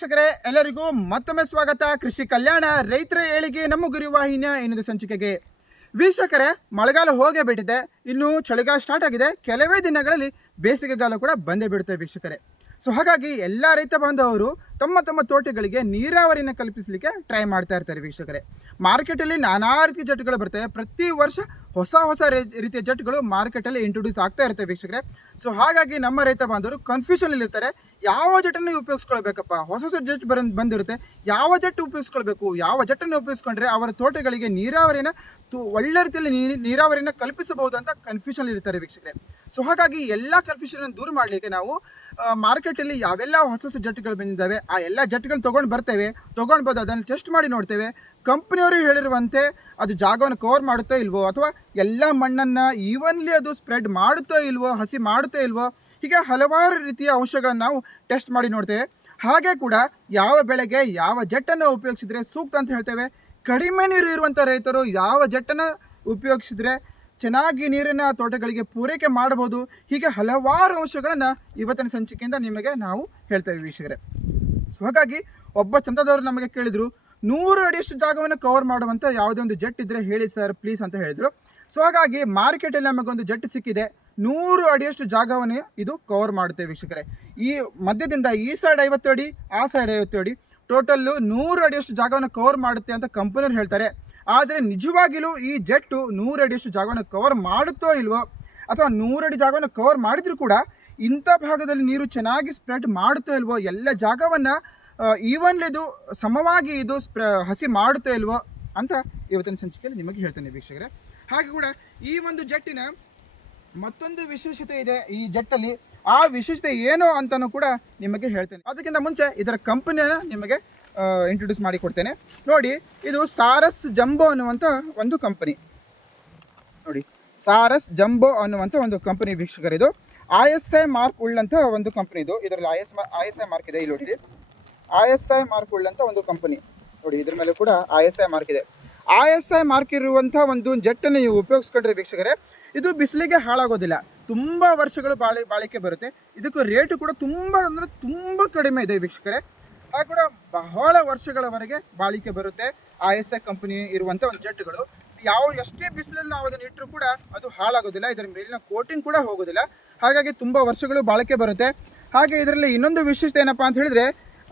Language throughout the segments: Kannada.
ವೀಕ್ಷಕರೇ, ಎಲ್ಲರಿಗೂ ಮತ್ತೊಮ್ಮೆ ಸ್ವಾಗತ. ಕೃಷಿ ಕಲ್ಯಾಣ ರೈತರ ಏಳಿಗೆ ನಮ್ಮ ಗುರುವಾಹಿನಿಯ ಇನ್ನೊಂದು ಸಂಚಿಕೆಗೆ. ವೀಕ್ಷಕರೇ, ಮಳೆಗಾಲ ಹೋಗೇ ಬಿಟ್ಟಿದೆ. ಇನ್ನು ಚಳಿಗಾಲ ಸ್ಟಾರ್ಟ್ ಆಗಿದೆ. ಕೆಲವೇ ದಿನಗಳಲ್ಲಿ ಬೇಸಿಗೆಗಾಲ ಕೂಡ ಬಂದೇ ಬಿಡುತ್ತೆ ವೀಕ್ಷಕರೇ. ಸೊ ಹಾಗಾಗಿ ಎಲ್ಲ ರೈತ ಬಾಂಧವರು ತಮ್ಮ ತಮ್ಮ ತೋಟಗಳಿಗೆ ನೀರಾವರಿನ ಕಲ್ಪಿಸಲಿಕ್ಕೆ ಟ್ರೈ ಮಾಡ್ತಾ ಇರ್ತಾರೆ ವೀಕ್ಷಕರೇ. ಮಾರ್ಕೆಟಲ್ಲಿ ನಾನಾ ರೀತಿಯ ಜಟ್ಗಳು ಬರ್ತವೆ. ಪ್ರತಿ ವರ್ಷ ಹೊಸ ಹೊಸ ರೀತಿಯ ಜಟ್ಗಳು ಮಾರ್ಕೆಟಲ್ಲಿ ಇಂಟ್ರೊಡ್ಯೂಸ್ ಆಗ್ತಾ ಇರ್ತವೆ ವೀಕ್ಷಕರೇ. ಸೊ ಹಾಗಾಗಿ ನಮ್ಮ ರೈತ ಬಾಂಧವರು ಕನ್ಫ್ಯೂಷನ್ ಇರ್ತಾರೆ ಯಾವ ಜಟ್ಟನ್ನು ಉಪಯೋಗಿಸ್ಕೊಳ್ಬೇಕಪ್ಪ? ಹೊಸ ಹೊಸ ಜಟ್ ಬರ ಬಂದಿರುತ್ತೆ. ಯಾವ ಜಟ್ಟು ಉಪಯೋಗಿಸ್ಕೊಳ್ಬೇಕು? ಯಾವ ಜಟ್ಟನ್ನು ಉಪಯೋಗಿಸ್ಕೊಂಡ್ರೆ ಅವರ ತೋಟಗಳಿಗೆ ನೀರಾವರಿನ ತು, ಒಳ್ಳೆ ರೀತಿಯಲ್ಲಿ ನೀರಾವರಿನ ಕಲ್ಪಿಸಬಹುದು ಅಂತ ಕನ್ಫ್ಯೂಷನ್ ಇರ್ತಾರೆ ವೀಕ್ಷಕರೇ. ಸೊ ಹಾಗಾಗಿ ಎಲ್ಲ ಕನ್ಫ್ಯೂಷನ್ ದೂರ ಮಾಡಲಿಕ್ಕೆ ನಾವು ಮಾರ್ಕೆಟಲ್ಲಿ ಯಾವೆಲ್ಲ ಹೊಸ ಹೊಸ ಜಟ್ಟುಗಳು ಬಂದಿದ್ದಾವೆ, ಆ ಎಲ್ಲ ಜೆಟ್ಗಳು ತೊಗೊಂಡು ಬರ್ತೇವೆ ತೊಗೊಂಡು ಬಂದು ಅದನ್ನು ಟೆಸ್ಟ್ ಮಾಡಿ ನೋಡ್ತೇವೆ. ಕಂಪ್ನಿಯವರು ಹೇಳಿರುವಂತೆ ಅದು ಜಾಗವನ್ನು ಕವರ್ ಮಾಡುತ್ತೋ ಇಲ್ವೋ, ಅಥವಾ ಎಲ್ಲ ಮಣ್ಣನ್ನು ಈವನ್ಲಿ ಅದು ಸ್ಪ್ರೆಡ್ ಮಾಡುತ್ತೋ ಇಲ್ವೋ, ಹಸಿ ಮಾಡುತ್ತೋ ಇಲ್ವೋ ಹೀಗೆ ಹಲವಾರು ರೀತಿಯ ಅಂಶಗಳನ್ನು ನಾವು ಟೆಸ್ಟ್ ಮಾಡಿ ನೋಡ್ತೇವೆ. ಹಾಗೆ ಕೂಡ ಯಾವ ಬೆಳೆಗೆ ಯಾವ ಜೆಟ್ಟನ್ನು ಉಪಯೋಗಿಸಿದರೆ ಸೂಕ್ತ ಅಂತ ಹೇಳ್ತೇವೆ. ಕಡಿಮೆ ನೀರು ಇರುವಂಥ ರೈತರು ಯಾವ ಜೆಟ್ಟನ್ನು ಉಪಯೋಗಿಸಿದರೆ ಚೆನ್ನಾಗಿ ನೀರಿನ ತೋಟಗಳಿಗೆ ಪೂರೈಕೆ ಮಾಡಬಹುದು. ಹೀಗೆ ಹಲವಾರು ಅಂಶಗಳನ್ನು ಇವತ್ತಿನ ಸಂಚಿಕೆಯಿಂದ ನಿಮಗೆ ನಾವು ಹೇಳ್ತೇವೆ ವೀಕ್ಷಕರೇ. ಸೊ ಹಾಗಾಗಿ ಒಬ್ಬ ಚಂದದವರು ನಮಗೆ ಕೇಳಿದರು ನೂರು ಅಡಿಯಷ್ಟು ಜಾಗವನ್ನು ಕವರ್ ಮಾಡುವಂಥ ಯಾವುದೇ ಒಂದು ಜೆಟ್ ಇದ್ದರೆ ಹೇಳಿ ಸರ್ ಪ್ಲೀಸ್ ಅಂತ ಹೇಳಿದರು. ಸೊ ಹಾಗಾಗಿ ಮಾರ್ಕೆಟಲ್ಲಿ ನಮಗೊಂದು ಜೆಟ್ ಸಿಕ್ಕಿದೆ. ನೂರು ಅಡಿಯಷ್ಟು ಜಾಗವನ್ನು ಇದು ಕವರ್ ಮಾಡುತ್ತೆ ವೀಕ್ಷಕರೇ. ಈ ಮಧ್ಯದಿಂದ ಈ ಸೈಡ್ ಐವತ್ತು ಅಡಿ, ಆ ಸೈಡ್ ಐವತ್ತು ಅಡಿ ಟೋಟಲ್ಲು ನೂರು ಅಡಿಯಷ್ಟು ಜಾಗವನ್ನು ಕವರ್ ಮಾಡುತ್ತೆ ಅಂತ ಕಂಪನಿಯವ್ರು ಹೇಳ್ತಾರೆ. ಆದರೆ ನಿಜವಾಗಿಲೂ ಈ ಜೆಟ್ಟು ನೂರು ಅಡಿಯಷ್ಟು ಜಾಗವನ್ನು ಕವರ್ ಮಾಡುತ್ತೋ ಇಲ್ವೋ, ಅಥವಾ ನೂರಡಿ ಜಾಗವನ್ನು ಕವರ್ ಮಾಡಿದರೂ ಕೂಡ ಇಂಥ ಭಾಗದಲ್ಲಿ ನೀರು ಚೆನ್ನಾಗಿ ಸ್ಪ್ರೆಡ್ ಮಾಡುತ್ತೋ ಇಲ್ವೋ, ಎಲ್ಲ ಜಾಗವನ್ನು ಈವನ್ಲಿ ಇದು ಸಮವಾಗಿ ಇದು ಸ್ಪ್ರ, ಹಸಿ ಮಾಡುತ್ತೋ ಇಲ್ವೋ ಅಂತ ಇವತ್ತಿನ ಸಂಚಿಕೆಯಲ್ಲಿ ನಿಮಗೆ ಹೇಳ್ತೇನೆ ವೀಕ್ಷಕರೇ. ಹಾಗೆ ಕೂಡ ಈ ಒಂದು ಜಟ್ಟಿನ ಮತ್ತೊಂದು ವಿಶೇಷತೆ ಇದೆ ಈ ಜಟ್ಟಲ್ಲಿ. ಆ ವಿಶೇಷತೆ ಏನು ಅಂತಲೂ ಕೂಡ ನಿಮಗೆ ಹೇಳ್ತೇನೆ. ಅದಕ್ಕಿಂತ ಮುಂಚೆ ಇದರ ಕಂಪನಿಯನ್ನು ನಿಮಗೆ ಇಂಟ್ರೊಡ್ಯೂಸ್ ಮಾಡಿ ಕೊಡ್ತೇನೆ. ನೋಡಿ, ಇದು ಸಾರಸ್ ಜಂಬೋ ಅನ್ನುವಂಥ ಒಂದು ಕಂಪನಿ. ನೋಡಿ, ಸಾರಸ್ ಜಂಬೋ ಅನ್ನುವಂಥ ಒಂದು ಕಂಪನಿ ವೀಕ್ಷಕರು ಇದು. ಐ ಎಸ್ ಐ ಮಾರ್ಕ್ ಉಳ್ಳಂಥ ಒಂದು ಕಂಪನಿ ಇದು. ಇದರಲ್ಲಿ I S I S I mark ಇದೆ, ಇಲ್ಲಿ ನೋಡಿ ಐ ಎಸ್ ಐ ಮಾರ್ಕ್ ಉಳ್ಳಂಥ ಒಂದು ಕಂಪನಿ. ನೋಡಿ, ಇದ್ರ ಮೇಲೆ ಕೂಡ ಐ ಎಸ್ ಐ ಮಾರ್ಕ್ ಇದೆ. ಐ ಎಸ್ ಐ ಮಾರ್ಕ್ ಇರುವಂಥ ಒಂದು ಜೆಟ್ಟನ್ನು ನೀವು ಉಪಯೋಗಿಸ್ಕೊಂಡ್ರೆ ವೀಕ್ಷಕರೇ, ಇದು ಬಿಸಿಲಿಗೆ ಹಾಳಾಗೋದಿಲ್ಲ. ತುಂಬ ವರ್ಷಗಳು ಬಾಳಿ, ಬಾಳಿಕೆ ಬರುತ್ತೆ. ಇದಕ್ಕೂ ರೇಟು ಕೂಡ ತುಂಬ ಅಂದರೆ ತುಂಬ ಕಡಿಮೆ ಇದೆ ವೀಕ್ಷಕರೇ. ಹಾಗೆ ಕೂಡ ಬಹಳ ವರ್ಷಗಳವರೆಗೆ ಬಾಳಿಕೆ ಬರುತ್ತೆ. ಐ ಎಸ್ ಐ ಕಂಪನಿ ಇರುವಂಥ ಒಂದು ಜೆಟ್ಗಳು ಯಾವ ಎಷ್ಟೇ ಬಿಸಿಲಲ್ಲಿ ನಾವು ಅದನ್ನು ಇಟ್ಟರೂ ಕೂಡ ಅದು ಹಾಳಾಗೋದಿಲ್ಲ. ಇದರ ಮೇಲಿನ ಕೋಟಿಂಗ್ ಕೂಡ ಹೋಗೋದಿಲ್ಲ. ಹಾಗಾಗಿ ತುಂಬ ವರ್ಷಗಳು ಬಾಳಿಕೆ ಬರುತ್ತೆ. ಹಾಗೆ ಇದರಲ್ಲಿ ಇನ್ನೊಂದು ವಿಶೇಷತೆ ಏನಪ್ಪ ಅಂತ ಹೇಳಿದ್ರೆ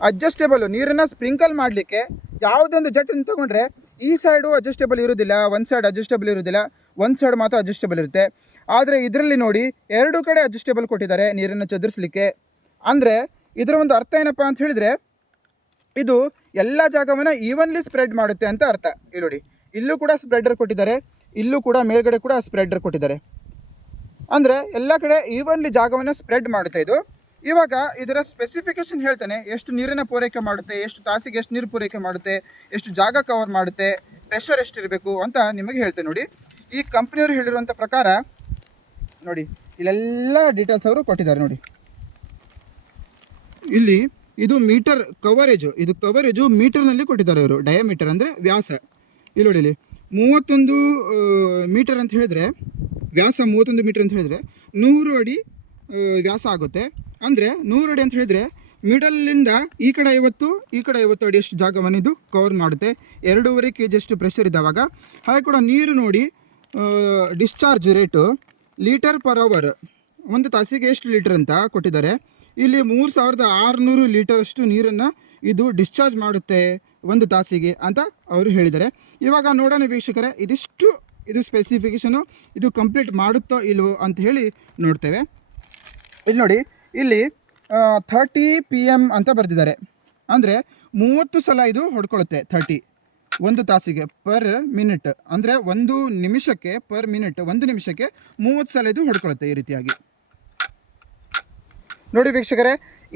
ಅಡ್ಜಸ್ಟೇಬಲ್ ನೀರನ್ನು ಸ್ಪ್ರಿಂಕಲ್ ಮಾಡಲಿಕ್ಕೆ ಯಾವುದೊಂದು ಜಟ್ಟನ್ನು ತಗೊಂಡ್ರೆ ಈ ಸೈಡು ಅಡ್ಜಸ್ಟೇಬಲ್ ಇರೋದಿಲ್ಲ ಒಂದು ಸೈಡ್ ಅಡ್ಜಸ್ಟೇಬಲ್ ಇರೋದಿಲ್ಲ ಒಂದು ಸೈಡ್ ಮಾತ್ರ ಅಡ್ಜಸ್ಟೇಬಲ್ ಇರುತ್ತೆ. ಆದರೆ ಇದರಲ್ಲಿ ನೋಡಿ ಎರಡು ಕಡೆ ಅಡ್ಜಸ್ಟೇಬಲ್ ಕೊಟ್ಟಿದ್ದಾರೆ ನೀರನ್ನು ಚದುರಿಸಲಿಕ್ಕೆ. ಅಂದರೆ ಇದರ ಒಂದು ಅರ್ಥ ಏನಪ್ಪ ಅಂತ ಹೇಳಿದರೆ, ಇದು ಎಲ್ಲ ಜಾಗವನ್ನು ಈವನ್ಲಿ ಸ್ಪ್ರೆಡ್ ಮಾಡುತ್ತೆ ಅಂತ ಅರ್ಥ. ಇಲ್ಲಿ ನೋಡಿ, ಇಲ್ಲೂ ಕೂಡ ಸ್ಪ್ರೆಡರ್ ಕೊಟ್ಟಿದ್ದಾರೆ, ಇಲ್ಲೂ ಕೂಡ ಮೇಲ್ಗಡೆ ಕೂಡ ಸ್ಪ್ರೆಡರ್ ಕೊಟ್ಟಿದ್ದಾರೆ. ಅಂದರೆ ಎಲ್ಲ ಕಡೆ ಈವನ್ಲಿ ಜಾಗವನ್ನು ಸ್ಪ್ರೆಡ್ ಮಾಡುತ್ತೆ ಇದು. ಇವಾಗ ಇದರ ಸ್ಪೆಸಿಫಿಕೇಶನ್ ಹೇಳ್ತಾನೆ. ಎಷ್ಟು ನೀರನ್ನು ಪೂರೈಕೆ ಮಾಡುತ್ತೆ, ಎಷ್ಟು ತಾಸಿಗೆ ಎಷ್ಟು ನೀರು ಪೂರೈಕೆ ಮಾಡುತ್ತೆ, ಎಷ್ಟು ಜಾಗ ಕವರ್ ಮಾಡುತ್ತೆ ಪ್ರೆಷರ್ ಎಷ್ಟಿರಬೇಕು ಅಂತ ನಿಮಗೆ ಹೇಳ್ತೇನೆ ನೋಡಿ. ಈ ಕಂಪ್ನಿಯವರು ಹೇಳಿರುವಂಥ ಪ್ರಕಾರ, ನೋಡಿ, ಇಲ್ಲೆಲ್ಲ ಡೀಟೇಲ್ಸ್ ಅವರು ಕೊಟ್ಟಿದ್ದಾರೆ ನೋಡಿ. ಇಲ್ಲಿ ಇದು ಮೀಟರ್ ಕವರೇಜು ಇದು ಕವರೇಜು ಮೀಟರ್ನಲ್ಲಿ ಕೊಟ್ಟಿದ್ದಾರೆ ಅವರು ಡಯಾಮೀಟರ್ ಅಂದರೆ ವ್ಯಾಸ. ಇಲ್ಲಿ ನೋಡಿ ಇಲ್ಲಿ, ಮೂವತ್ತೊಂದು ಮೀಟರ್ ಅಂತ ಹೇಳಿದ್ರೆ, ವ್ಯಾಸ ಮೂವತ್ತೊಂದು ಮೀಟರ್ ಅಂತ ಹೇಳಿದ್ರೆ, ನೂರು ಅಡಿ ವ್ಯಾಸ ಆಗುತ್ತೆ. ಅಂದರೆ ನೂರು ಅಡಿ ಅಂತ ಹೇಳಿದ್ರೆ ಮಿಡಲ್ಲಿಂದ ಈ ಕಡೆ ಐವತ್ತು, ಈ ಕಡೆ ಐವತ್ತು ಅಡಿಯಷ್ಟು ಜಾಗವನ್ನು ಇದು ಕವರ್ ಮಾಡುತ್ತೆ. ಎರಡೂವರೆ ಕೆ ಜಿಯಷ್ಟು ಪ್ರೆಷರ್ ಇದ್ದಾವಾಗ. ಹಾಗೆ ಕೂಡ ನೀರು ನೋಡಿ discharge rate litre per hour ಒಂದು ತಾಸಿಗೆ ಎಷ್ಟು ಲೀಟರ್ ಅಂತ ಕೊಟ್ಟಿದ್ದಾರೆ. ಇಲ್ಲಿ ಮೂರು ಸಾವಿರದ ಆರುನೂರು ಲೀಟರಷ್ಟು ನೀರನ್ನು ಇದು ಡಿಸ್ಚಾರ್ಜ್ ಮಾಡುತ್ತೆ ಒಂದು ತಾಸಿಗೆ ಅಂತ ಅವರು ಹೇಳಿದ್ದಾರೆ. ಇವಾಗ ನೋಡೋಣ ವೀಕ್ಷಕರೇ, ಇದಿಷ್ಟು ಇದು ಸ್ಪೆಸಿಫಿಕೇಷನು ಇದು ಕಂಪ್ಲೀಟ್ ಮಾಡುತ್ತೋ ಇಲ್ವೋ ಅಂತ ಹೇಳಿ ನೋಡ್ತೇವೆ. ಇಲ್ಲಿ ನೋಡಿ ಇಲ್ಲಿ ಥರ್ಟಿ ಪಿ ಎಂ ಅಂತ ಬರೆದಿದ್ದಾರೆ. ಅಂದರೆ ಮೂವತ್ತು ಸಲ ಇದು ಹೊಡ್ಕೊಳ್ಳುತ್ತೆ ಥರ್ಟಿ ಒಂದು ತಾಸಿಗೆ ಪರ್ ಮಿನಿಟ್ ಅಂದರೆ ಒಂದು ನಿಮಿಷಕ್ಕೆ ಪರ್ ಮಿನಿಟ್ ಒಂದು ನಿಮಿಷಕ್ಕೆ ಮೂವತ್ತು ಸಲ ಇದು ಹೊಡ್ಕೊಳ್ಳುತ್ತೆ ಈ ರೀತಿಯಾಗಿ. ನೋಡಿ ವೀಕ್ಷಕರೇ,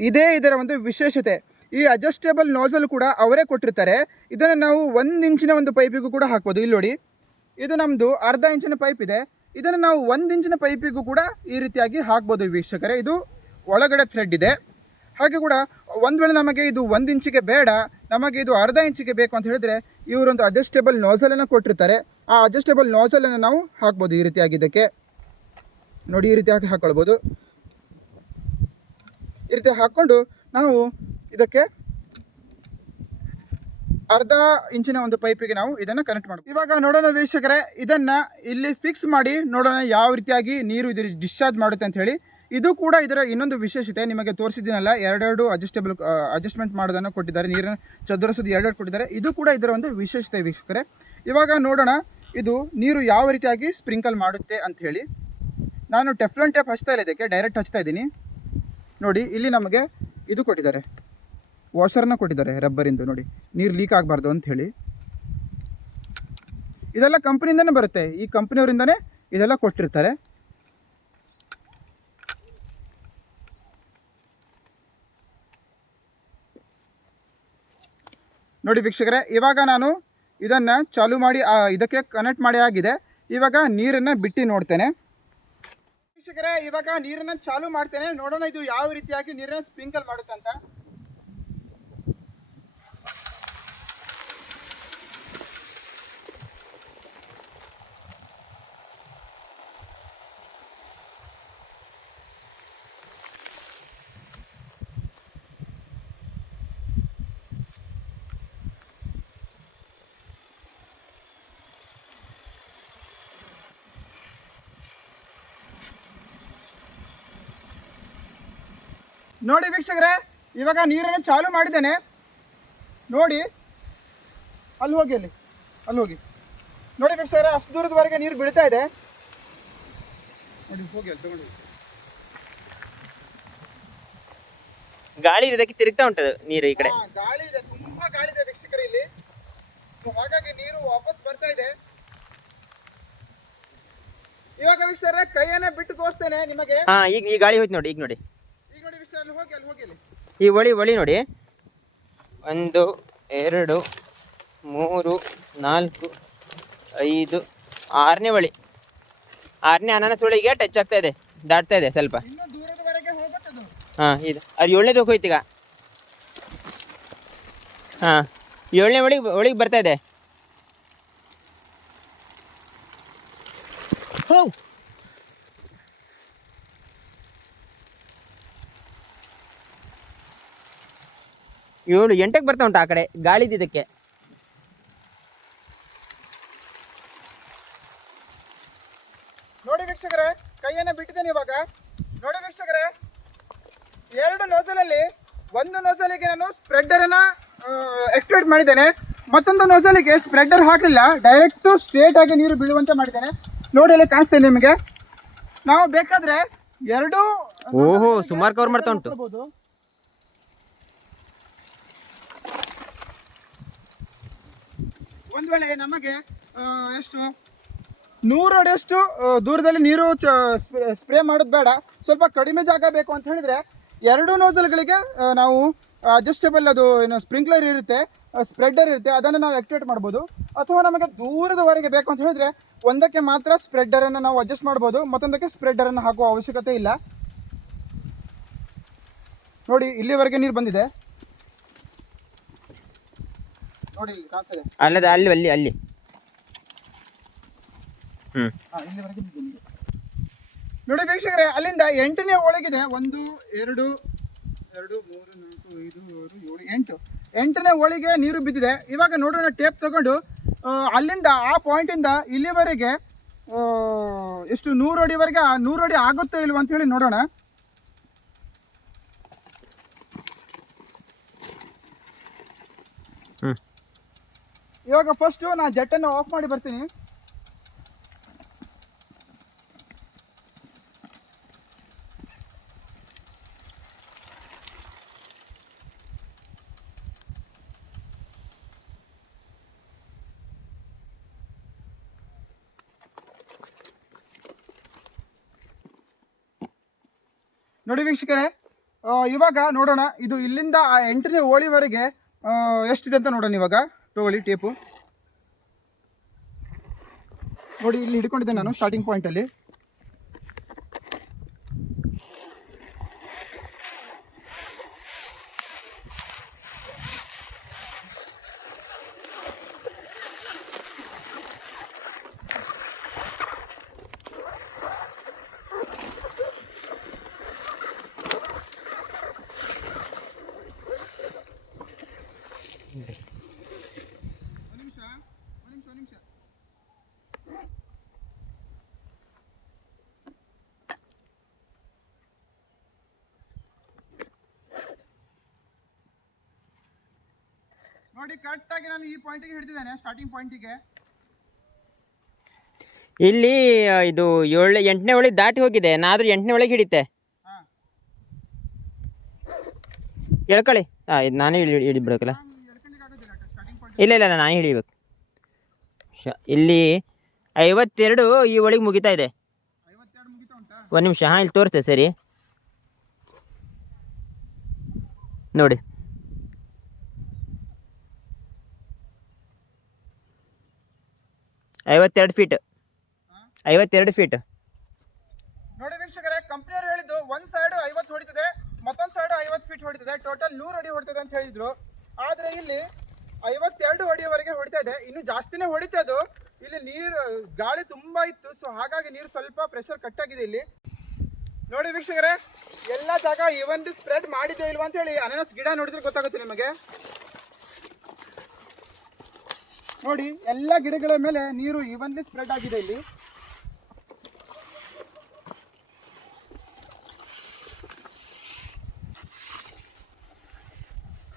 ಇದೇ ಇದರ ಒಂದು ವಿಶೇಷತೆ. ಈ ಅಡ್ಜಸ್ಟೇಬಲ್ ನೋಸಲ್ ಕೂಡ ಅವರೇ ಕೊಟ್ಟಿರ್ತಾರೆ. ಇದನ್ನು ನಾವು ಒಂದು ಇಂಚಿನ ಒಂದು ಪೈಪಿಗೂ ಕೂಡ ಹಾಕ್ಬೋದು. ಇಲ್ಲಿ ನೋಡಿ, ಇದು ನಮ್ಮದು ಅರ್ಧ ಇಂಚಿನ ಪೈಪ್ ಇದೆ. ಇದನ್ನು ನಾವು ಒಂದು ಇಂಚಿನ ಪೈಪಿಗೂ ಕೂಡ ಈ ರೀತಿಯಾಗಿ ಹಾಕ್ಬೋದು ವೀಕ್ಷಕರೇ. ಇದು ಒಳಗಡೆ ಥ್ರೆಡ್ ಇದೆ. ಹಾಗೆ ಕೂಡ ಒಂದು ವೇಳೆ ನಮಗೆ ಇದು ಒಂದು ಇಂಚಿಗೆ ಬೇಡ, ನಮಗೆ ಇದು ಅರ್ಧ ಇಂಚಿಗೆ ಬೇಕು ಅಂತ ಹೇಳಿದ್ರೆ ಇವರೊಂದು ಅಡ್ಜಸ್ಟೇಬಲ್ ನೋಸಲನ್ನು ಕೊಟ್ಟಿರ್ತಾರೆ. ಆ ಅಡ್ಜಸ್ಟೇಬಲ್ ನೋಸಲನ್ನು ನಾವು ಹಾಕ್ಬೋದು ಈ ರೀತಿಯಾಗಿ ಇದಕ್ಕೆ. ನೋಡಿ ಈ ರೀತಿಯಾಗಿ ಹಾಕ್ಕೊಳ್ಬೋದು ಈ ರೀತಿ ಹಾಕ್ಕೊಂಡು ನಾವು ಇದಕ್ಕೆ ಅರ್ಧ ಇಂಚಿನ ಒಂದು ಪೈಪಿಗೆ ನಾವು ಇದನ್ನು ಕನೆಕ್ಟ್ ಮಾಡ್ತೀವಿ ಇವಾಗ ನೋಡೋಣ ವೀಕ್ಷಕರೇ, ಇದನ್ನು ಇಲ್ಲಿ ಫಿಕ್ಸ್ ಮಾಡಿ ನೋಡೋಣ ಯಾವ ರೀತಿಯಾಗಿ ನೀರು ಇದು ಡಿಸ್ಚಾರ್ಜ್ ಮಾಡುತ್ತೆ ಅಂತ ಹೇಳಿ. ಇದು ಕೂಡ ಇದರ ಇನ್ನೊಂದು ವಿಶೇಷತೆ ನಿಮಗೆ ತೋರಿಸಿದ್ದೀನಲ್ಲ, ಎರಡೆರಡು ಅಡ್ಜಸ್ಟೇಬಲ್ ಅಡ್ಜಸ್ಟ್ಮೆಂಟ್ ಮಾಡೋದನ್ನು ಕೊಟ್ಟಿದ್ದಾರೆ ನೀರನ್ನು ಚದುರಿಸೋದು ಎರಡೆರಡು ಕೊಟ್ಟಿದ್ದಾರೆ. ಇದು ಕೂಡ ಇದರ ಒಂದು ವಿಶೇಷತೆ ವೀಕ್ಷಕರೇ. ಇವಾಗ ನೋಡೋಣ, ಇದು ನೀರು ಯಾವ ರೀತಿಯಾಗಿ ಸ್ಪ್ರಿಂಕಲ್ ಮಾಡುತ್ತೆ ಅಂತ ಹೇಳಿ. ನಾನು ಟೆಫ್ಲನ್ ಟೇಪ್ ಹಚ್ತಾ ಇಲ್ಲ ಇದಕ್ಕೆ ಡೈರೆಕ್ಟ್ ಹಚ್ತಾ ಇದ್ದೀನಿ. ನೋಡಿ, ಇಲ್ಲಿ ನಮಗೆ ಇದು ಕೊಟ್ಟಿದ್ದಾರೆ. ವಾಷರ್ನ ಕೊಟ್ಟಿದ್ದಾರೆ ರಬ್ಬರಿಂದು ನೋಡಿ. ನೀರು ಲೀಕ್ ಆಗಬಾರ್ದು ಹೇಳಿ. ಇದೆಲ್ಲ ಕಂಪ್ನಿಯಿಂದನೇ ಬರುತ್ತೆ. ಈ ಕಂಪ್ನಿಯವರಿಂದನೇ ಇದೆಲ್ಲ ಕೊಟ್ಟಿರ್ತಾರೆ. ನೋಡಿ ವೀಕ್ಷಕರೇ, ಇವಾಗ ನಾನು ಇದನ್ನು ಚಾಲು ಮಾಡಿ ಇದಕ್ಕೆ ಕನೆಕ್ಟ್ ಮಾಡಿ ಆಗಿದೆ. ಇವಾಗ ನೀರನ್ನು ಬಿಟ್ಟು ನೋಡ್ತೇನೆ. ವೀಕ್ಷಕರೇ, ಇವಾಗ ನೀರನ್ನು ಚಾಲು ಮಾಡ್ತೇನೆ. ನೋಡೋಣ ಇದು ಯಾವ ರೀತಿಯಾಗಿ ನೀರನ್ನು ಸ್ಪ್ರಿಂಕಲ್ ಮಾಡುತ್ತೆ ನೋಡಿ ವೀಕ್ಷಕರೇ ಇವಾಗ ನೀರನ್ನು ಚಾಲು ಮಾಡಿದ್ದೇನೆ. ನೋಡಿ ಅಲ್ಲಿ ಹೋಗಿ ಅಲ್ಲಿ ಅಲ್ಲಿ ಹೋಗಿ. ನೋಡಿ ವೀಕ್ಷಕರೇ ಅಷ್ಟು ದೂರದವರೆಗೆ ನೀರು ಬೀಳ್ತಾ ಇದೆ. ನೋಡಿ ಹೋಗಿ ಅಲ್ಲಿ ತಗೊಂಡು ಗಾಳಿ ಇದಕ್ಕೆ ತಿರುಗ್ತಾ ಉಂಟು ನೀರು ಈ ಕಡೆ. ಗಾಳಿ ಇದೆ ತುಂಬಾ ಗಾಳಿ ಇದೆ ವೀಕ್ಷಕರೇ ಇಲ್ಲಿ. ಹಾಗಾಗಿ ನೀರು ವಾಪಸ್ ಬರ್ತಾ ಇದೆ. ಇವಾಗ ವೀಕ್ಷಕರ ಕೈಯನ್ನ ಬಿಟ್ಟು ತೋರಿಸ್ತೇನೆ ನಿಮಗೆ. ಹಾ ಈಗ ಈ ಗಾಳಿ ಹೋಯ್ತು ನೋಡಿ ಈಗ ನೋಡಿ. ಈ ಒಳಿ ಒಳಿ ನೋಡಿ. ಒಂದು ಎರಡು ಮೂರು ನಾಲ್ಕು ಐದು ಆರನೇ ಒಳಿ. ಆರನೇ ಅನಾನಸ್ ಒಳಿಗೆ ಟಚ್ ಆಗ್ತಾ ಇದೆ ದಾಟ್ತಾ ಇದೆ ಸ್ವಲ್ಪ. ಹಾಂ ಇದು. ಅದು ಏಳನೇದು ಹೋಯ್ತು ಈಗ. ಹಾಂ ಏಳನೇ ಒಳಿಗೆ ಒಳಿಗೆ ಬರ್ತಾ ಇದೆ. ಹೋ! ಏಳು ಎಂಟಕ್ಕೆ ಬರ್ತಾ ಉಂಟು ಆ ಕಡೆ. ಗಾಳಿದಿದ್ದಕ್ಕೆ ನೋಡಿ ವೀಕ್ಷಕರೇ ಕೈಯನ್ನ ಬಿಟ್ಟಿದ್ದೇನೆ ಇವಾಗ. ನೋಡಿ ವೀಕ್ಷಕರೇ ಎರಡು ನೋಸಲಲ್ಲಿ ಒಂದು ನೋಸಲಿಗೆ ನಾನು ಸ್ಪ್ರೆಡ್ಡರನ್ನ ಎಕ್ಸ್ಟ್ರೇಟ್ ಮಾಡಿದ್ದೇನೆ. ಮತ್ತೊಂದು ನೋಸಲಿಗೆ ಸ್ಪ್ರೆಡ್ಡರ್ ಹಾಕಲಿಲ್ಲ ಡೈರೆಕ್ಟ್ ಸ್ಟ್ರೇಟ್ ಆಗಿ ನೀರು ಬೀಳುವಂತೆ ಮಾಡಿದ್ದೇನೆ. ನೋಡಿ ಅಲ್ಲಿ ಕಾಣಿಸ್ತಾ ಇದೆ ನಿಮಗೆ. ನಾವು ಬೇಕಾದ್ರೆ ಎರಡು ಓಹೋ ಸುಮಾರು ಕವರ್ ಮಾಡ್ತಾ ಉಂಟು. ಒಂದ್ ವೇಳೆ ನಮಗೆ ಎಷ್ಟು? ನೂರು ಅಡಿಯಷ್ಟು ದೂರದಲ್ಲಿ ನೀರು ಸ್ಪ್ರೇ ಮಾಡೋದು ಬೇಡ. ಸ್ವಲ್ಪ ಕಡಿಮೆ ಜಾಗ ಬೇಕು ಅಂತ ಹೇಳಿದ್ರೆ ಎರಡು ನೋಸಲ್ಗಳಿಗೆ ನಾವು ಅಡ್ಜಸ್ಟೇಬಲ್ ಅದು, ಏನು ಸ್ಪ್ರಿಂಕ್ಲರ್ ಇರುತ್ತೆ ಸ್ಪ್ರೆಡ್ಡರ್ ಇರುತ್ತೆ, ಅದನ್ನು ನಾವು ಆಕ್ಟಿವೇಟ್ ಮಾಡ್ಬೋದು. ಅಥವಾ ನಮಗೆ ದೂರದವರೆಗೆ ಬೇಕು ಅಂತ ಹೇಳಿದ್ರೆ ಒಂದಕ್ಕೆ ಮಾತ್ರ ಸ್ಪ್ರೆಡ್ಡರನ್ನು ನಾವು ಅಡ್ಜಸ್ಟ್ ಮಾಡ್ಬೋದು, ಮತ್ತೊಂದಕ್ಕೆ ಸ್ಪ್ರೆಡ್ಡರನ್ನು ಹಾಕುವ ಅವಶ್ಯಕತೆ ಇಲ್ಲ. ನೋಡಿ, ಇಲ್ಲಿವರೆಗೆ ನೀರು ಬಂದಿದೆ. ನೋಡಿ ಇಲ್ಲಿ ಅಲ್ಲದ ಅಲ್ಲಿ ಅಲ್ಲಿ ಅಲ್ಲಿ. ಹ್ಞೂ ಹಾ, ಇಲ್ಲಿವರೆಗೆ ಬಂದಿದೆ. ನೋಡಿ ವೀಕ್ಷಕರೇ ಅಲ್ಲಿಂದ ಎಂಟನೇ ಒಳಗಿದೆ ಒಂದು ಎರಡು ಎರಡು ಮೂರು ನಾಲ್ಕು ಐದು ಆರು ಏಳು ಎಂಟು. ಎಂಟನೇ ಒಳಗೆ ನೀರು ಬಿದ್ದಿದೆ. ಇವಾಗ ನೋಡೋಣ ಟೇಪ್ ತಗೊಂಡು ಆ, ಅಲ್ಲಿಂದ ಆ ಪಾಯಿಂಟಿಂದ ಇಲ್ಲಿವರೆಗೆ ಆ, ಎಷ್ಟು ನೂರು ಅಡಿವರೆಗೆ ಆ ನೂರು ಅಡಿ ಆಗುತ್ತೋ ಇಲ್ವ ಅಂತ ಹೇಳಿ ನೋಡೋಣ. ಇವಾಗ ಫಸ್ಟು ನಾನು ಜೆಟ್ಟನ್ನು ಆಫ್ ಮಾಡಿ ಬರ್ತೀನಿ. ನೋಡಿ ವೀಕ್ಷಕರೇ ಇವಾಗ ನೋಡೋಣ ಇದು ಇಲ್ಲಿಂದ ಆ ಎಂಟನೇ ಓಳಿವರೆಗೆ ಆ, ಎಷ್ಟಿದೆ ಅಂತ ನೋಡೋಣ ಇವಾಗ. ತಗೊಳ್ಳಿ ಟೇಪು ನೋಡಿ ಇಲ್ಲಿ ಹಿಡ್ಕೊಂಡಿದ್ದೆ ನಾನು ಸ್ಟಾರ್ಟಿಂಗ್ ಪಾಯಿಂಟಲ್ಲಿ ನೋಡಿ ಕರೆಕ್ಟಾಗಿ ನಾನು ಈ ಪಾಯಿಂಟಿಗೆ ಹಿಡಿದಿದ್ದೇನೆ ಸ್ಟಾರ್ಟಿಂಗ್ ಪಾಯಿಂಟಿಗೆ ಇಲ್ಲಿ ಇದು ಏಳು ಎಂಟನೇ ಒಳಗೆ ದಾಟಿ ಹೋಗಿದೆ ನಾದ್ರೂ ಎಂಟನೇ ಒಳಗೆ ಹಿಡಿತೆ. ಹೇಳ್ಕೊಳ್ಳಿ ಹಾಂ ಇದು ನಾನೇ ಹಿಡಿ ಹಿಡಿಬಿಡಕಲ್ಲ ನಾನು ಇಲ್ಲ ಇಲ್ಲ ಇಲ್ಲ, ನಾನೇ ಹಿಡಿಬೇಕು. ಶ ಇಲ್ಲಿ ಐವತ್ತೆರಡು ಈ ಒಳಗೆ ಮುಗಿತಾ ಇದೆ. ಒಂದು ನಿಮಿಷ ಹಾಂ ಇಲ್ಲಿ ತೋರಿಸ್ತೆ ಸರಿ. ನೋಡಿ. ಐವತ್ತೆರಡು ಫೀಟ್ ಐವತ್ತೆರಡು ಫೀಟ್ ನೋಡಿ ವೀಕ್ಷಕರೇ ಕಂಪ್ನಿಯವರು ಹೇಳಿದ್ದು ಒಂದ್ ಸೈಡ್ ಐವತ್ತು ಹೊಡಿತದೆ ಮತ್ತೊಂದು ಸೈಡ್ ಐವತ್ತು ಫೀಟ್ ಹೊಡಿತದೆ ಟೋಟಲ್ ನೂರು ಅಡಿ ಹೊಡಿತದೆ ಅಂತ ಹೇಳಿದ್ರು. ಆದ್ರೆ ಇಲ್ಲಿ ಐವತ್ತೆರಡು ಅಡಿಯವರೆಗೆ ಹೊಡಿತಾ ಇದೆ. ಇನ್ನು ಜಾಸ್ತಿನೇ ಹೊಡಿತಾ ಅದು ಇಲ್ಲಿ ನೀರು ಗಾಳಿ ತುಂಬಾ ಇತ್ತು ಸೊ ಹಾಗಾಗಿ ನೀರು ಸ್ವಲ್ಪ ಪ್ರೆಷರ್ ಕಟ್ ಆಗಿದೆ ಇಲ್ಲಿ. ನೋಡಿ ವೀಕ್ಷಕರೇ ಎಲ್ಲ ಜಾಗ ಇವನ್ ಸ್ಪ್ರೆಡ್ ಮಾಡಿದೆ ಇಲ್ವಾ ಅಂತ ಹೇಳಿ ಅನಾನಸ್ ಗಿಡ ನೋಡಿದ್ರೆ ಗೊತ್ತಾಗುತ್ತೆ ನಿಮಗೆ. ನೋಡಿ, ಎಲ್ಲ ಗಿಡಗಳ ಮೇಲೆ ನೀರು ಇವನ್ಲಿ ಸ್ಪ್ರೆಡ್ ಆಗಿದೆ ಇಲ್ಲಿ.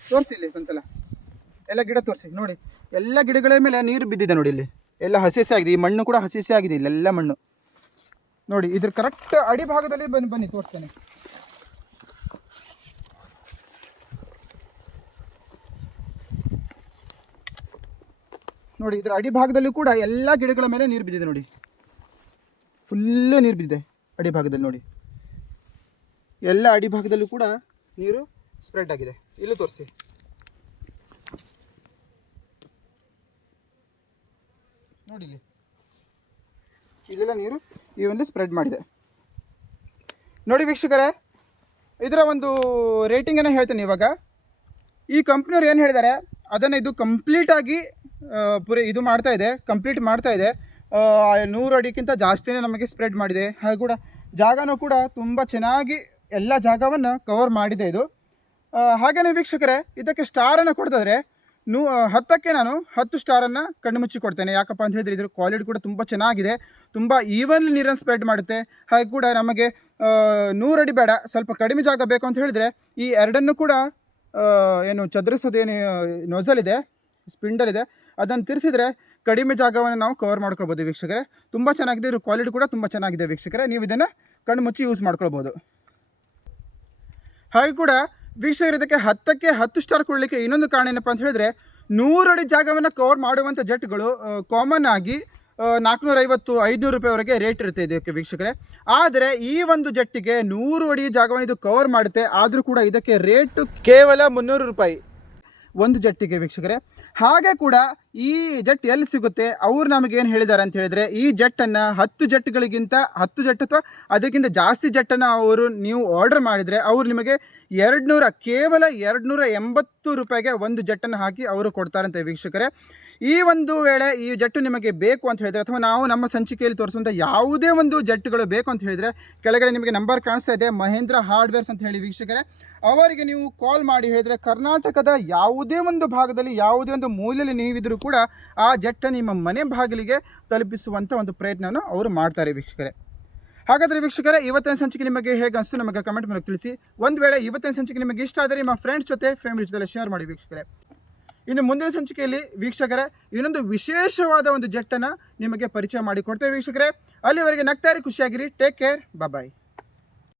ತೋರಿಸಿ ಇಲ್ಲಿ ಒಂದ್ಸಲ. ಎಲ್ಲ ಗಿಡ ತೋರಿಸಿ, ನೋಡಿ. ಎಲ್ಲ ಗಿಡಗಳ ಮೇಲೆ ನೀರು ಬಿದ್ದಿದೆ ನೋಡಿ ಇಲ್ಲಿ. ಎಲ್ಲ ಹಸಿ ಹಸಿ ಆಗಿದೆ. ಈ ಮಣ್ಣು ಕೂಡ ಹಸಿ ಹಸಿ ಆಗಿದೆ, ಇಲ್ಲೆಲ್ಲ ಮಣ್ಣು. ನೋಡಿ, ಇದ್ರ ಕರೆಕ್ಟ್ ಅಡಿಭಾಗದಲ್ಲಿ ಬಂದು ಬನ್ನಿ, ತೋರಿಸ್ತೇನೆ. ನೋಡಿ, ಇದರ ಅಡಿಭಾಗದಲ್ಲೂ ಕೂಡ ಎಲ್ಲ ಗಿಡಗಳ ಮೇಲೆ ನೀರು ಬಿದ್ದಿದೆ ನೋಡಿ. ಫುಲ್ಲು ನೀರು ಬಿದ್ದಿದೆ ಅಡಿಭಾಗದಲ್ಲಿ ನೋಡಿ. ಎಲ್ಲ ಅಡಿಭಾಗದಲ್ಲೂ ಕೂಡ ನೀರು ಸ್ಪ್ರೆಡ್ ಆಗಿದೆ. ಇಲ್ಲೂ ತೋರಿಸಿ. ನೋಡಿ ಇಲ್ಲಿ ಇದೆಲ್ಲ ನೀರು ಈ ಒಂದು ಸ್ಪ್ರೆಡ್ ಮಾಡಿದೆ. ನೋಡಿ ವೀಕ್ಷಕರೇ, ಇದರ ಒಂದು ರೇಟಿಂಗನ್ನು ಹೇಳ್ತೀನಿ ಇವಾಗ. ಈ ಕಂಪ್ನಿಯವ್ರು ಏನು ಹೇಳಿದ್ದಾರೆ ಅದನ್ನು ಇದು ಕಂಪ್ಲೀಟಾಗಿ ಪುರಿ ಇದು ಮಾಡ್ತಾ ಇದೆ ಕಂಪ್ಲೀಟ್ ಮಾಡ್ತಾ ಇದೆ. ನೂರು ಅಡಿಗಿಂತ ಜಾಸ್ತಿನೇ ನಮಗೆ ಸ್ಪ್ರೆಡ್ ಮಾಡಿದೆ. ಹಾಗೂ ಕೂಡ ಜಾಗನೂ ಕೂಡ ತುಂಬ ಚೆನ್ನಾಗಿ ಎಲ್ಲ ಜಾಗವನ್ನು ಕವರ್ ಮಾಡಿದೆ ಇದು. ಹಾಗೆಯೇ ವೀಕ್ಷಕರೇ, ಇದಕ್ಕೆ ಸ್ಟಾರನ್ನು ಕೊಡ್ತಿದ್ರೆ ನೂ ಹತ್ತಕ್ಕೆ ನಾನು ಹತ್ತು ಸ್ಟಾರನ್ನು ಕಣ್ಣು ಮುಚ್ಚಿ ಕೊಡ್ತೇನೆ. ಯಾಕಪ್ಪ ಅಂತ ಹೇಳಿದ್ರೆ ಇದ್ರ ಕ್ವಾಲಿಟಿ ಕೂಡ ತುಂಬ ಚೆನ್ನಾಗಿದೆ. ತುಂಬ ಈವನ್ ನೀರನ್ನು ಸ್ಪ್ರೆಡ್ ಮಾಡುತ್ತೆ. ಹಾಗೆ ಕೂಡ ನಮಗೆ ನೂರಡಿ ಬೇಡ, ಸ್ವಲ್ಪ ಕಡಿಮೆ ಜಾಗ ಬೇಕು ಅಂತ ಹೇಳಿದ್ರೆ ಈ ಎರಡನ್ನು ಕೂಡ ಏನು ಚದುರಿಸೋದೇನು ನೊಸಲ್ ಇದೆ ಸ್ಪಿಂಡಲ್ ಇದೆ ಅದನ್ನು ತಿರ್ಸಿದ್ರೆ ಕಡಿಮೆ ಜಾಗವನ್ನು ನಾವು ಕವರ್ ಮಾಡ್ಕೊಳ್ಬೋದು ವೀಕ್ಷಕರೇ. ತುಂಬ ಚೆನ್ನಾಗಿದೆ ಇರೋ ಕ್ವಾಲಿಟಿ ಕೂಡ ತುಂಬ ಚೆನ್ನಾಗಿದೆ ವೀಕ್ಷಕರೇ. ನೀವು ಇದನ್ನು ಕಣ್ಣು ಮುಚ್ಚಿ ಯೂಸ್ ಮಾಡ್ಕೊಳ್ಬೋದು. ಹಾಗೆ ಕೂಡ ವೀಕ್ಷಕರು, ಇದಕ್ಕೆ ಹತ್ತಕ್ಕೆ ಹತ್ತು ಸ್ಟಾರ್ ಕೊಡಲಿಕ್ಕೆ ಇನ್ನೊಂದು ಕಾರಣ ಏನಪ್ಪ ಅಂತ ಹೇಳಿದ್ರೆ ನೂರಡಿ ಜಾಗವನ್ನು ಕವರ್ ಮಾಡುವಂಥ ಜೆಟ್ಗಳು ಕಾಮನ್ ಆಗಿ ನಾಲ್ಕುನೂರ ಐವತ್ತು ಐದುನೂರು ರೂಪಾಯಿವರೆಗೆ ರೇಟ್ ಇರುತ್ತೆ ಇದಕ್ಕೆ ವೀಕ್ಷಕರೇ. ಆದರೆ ಈ ಒಂದು ಜಟ್ಟಿಗೆ ನೂರು ಅಡಿ ಜಾಗವನ್ನು ಇದು ಕವರ್ ಮಾಡುತ್ತೆ, ಆದರೂ ಕೂಡ ಇದಕ್ಕೆ ರೇಟು ಕೇವಲ ಮುನ್ನೂರು ರೂಪಾಯಿ ಒಂದು ಜಟ್ಟಿಗೆ ವೀಕ್ಷಕರೇ. ಹಾಗೆ ಕೂಡ ಈ ಜಟ್ ಎಲ್ಲಿ ಸಿಗುತ್ತೆ, ಅವ್ರು ನಮಗೇನು ಹೇಳಿದ್ದಾರೆ ಅಂತ ಹೇಳಿದರೆ, ಈ ಜಟ್ಟನ್ನು ಹತ್ತು ಜಟ್ಗಳಿಗಿಂತ ಹತ್ತು ಜಟ್ ಅಥವಾ ಅದಕ್ಕಿಂತ ಜಾಸ್ತಿ ಜಟ್ಟನ್ನು ಅವರು ನೀವು ಆರ್ಡರ್ ಮಾಡಿದರೆ, ಅವರು ನಿಮಗೆ ಎರಡು ನೂರ ಕೇವಲ ಎರಡು ನೂರ ಎಂಬತ್ತು ರೂಪಾಯಿಗೆ ಒಂದು ಜಟ್ಟನ್ನು ಹಾಕಿ ಅವರು ಕೊಡ್ತಾರಂತೆ ವೀಕ್ಷಕರೇ. ಈ ಒಂದು ವೇಳೆ ಈ ಜಟ್ಟು ನಿಮಗೆ ಬೇಕು ಅಂತ ಹೇಳಿದರೆ, ಅಥವಾ ನಾವು ನಮ್ಮ ಸಂಚಿಕೆಯಲ್ಲಿ ತೋರಿಸುವಂಥ ಯಾವುದೇ ಒಂದು ಜಟ್ಟುಗಳು ಬೇಕು ಅಂತ ಹೇಳಿದರೆ, ಕೆಳಗಡೆ ನಿಮಗೆ ನಂಬರ್ ಕಾಣಿಸ್ತಾ ಇದೆ, ಮಹೇಂದ್ರ ಹಾರ್ಡ್ವೇರ್ಸ್ ಅಂತ ಹೇಳಿ ವೀಕ್ಷಕರೇ. ಅವರಿಗೆ ನೀವು ಕಾಲ್ ಮಾಡಿ ಹೇಳಿದರೆ, ಕರ್ನಾಟಕದ ಯಾವುದೇ ಒಂದು ಭಾಗದಲ್ಲಿ, ಯಾವುದೇ ಒಂದು ಮೂಲೆಯಲ್ಲಿ ನೀವಿದ್ರೂ ಕೂಡ ಆ ಜಟ್ಟ ನಿಮ್ಮ ಮನೆ ಬಾಗಿಲಿಗೆ ತಲುಪಿಸುವಂಥ ಒಂದು ಪ್ರಯತ್ನವನ್ನು ಅವರು ಮಾಡ್ತಾರೆ ವೀಕ್ಷಕರೇ. ಹಾಗಾದರೆ ವೀಕ್ಷಕರೇ, ಇವತ್ತಿನ ಸಂಚಿಕೆ ನಿಮಗೆ ಹೇಗೆ ಅನಿಸ್ತು ನಮಗೆ ಕಮೆಂಟ್ ಮೂಲಕ ತಿಳಿಸಿ. ಒಂದು ವೇಳೆ ಇವತ್ತಿನ ಸಂಚಿಕೆ ನಿಮಗೆ ಇಷ್ಟ ಆದರೆ, ನಿಮ್ಮ ಫ್ರೆಂಡ್ಸ್ ಜೊತೆ ಫ್ಯಾಮಿಲಿ ಜೊತೆ ಶೇರ್ ಮಾಡಿ ವೀಕ್ಷಕರೇ. ಇನ್ನು ಮುಂದಿನ ಸಂಚಿಕೆಯಲ್ಲಿ ವೀಕ್ಷಕರೇ, ಇನ್ನೊಂದು ವಿಶೇಷವಾದ ಒಂದು ಜೆಟ್ಟನ್ನು ನಿಮಗೆ ಪರಿಚಯ ಮಾಡಿಕೊಡ್ತೇವೆ ವೀಕ್ಷಕರೇ. ಅಲ್ಲಿವರೆಗೆ ನಗ್ತಾರೆ ಖುಷಿಯಾಗಿರಿ. Take care bye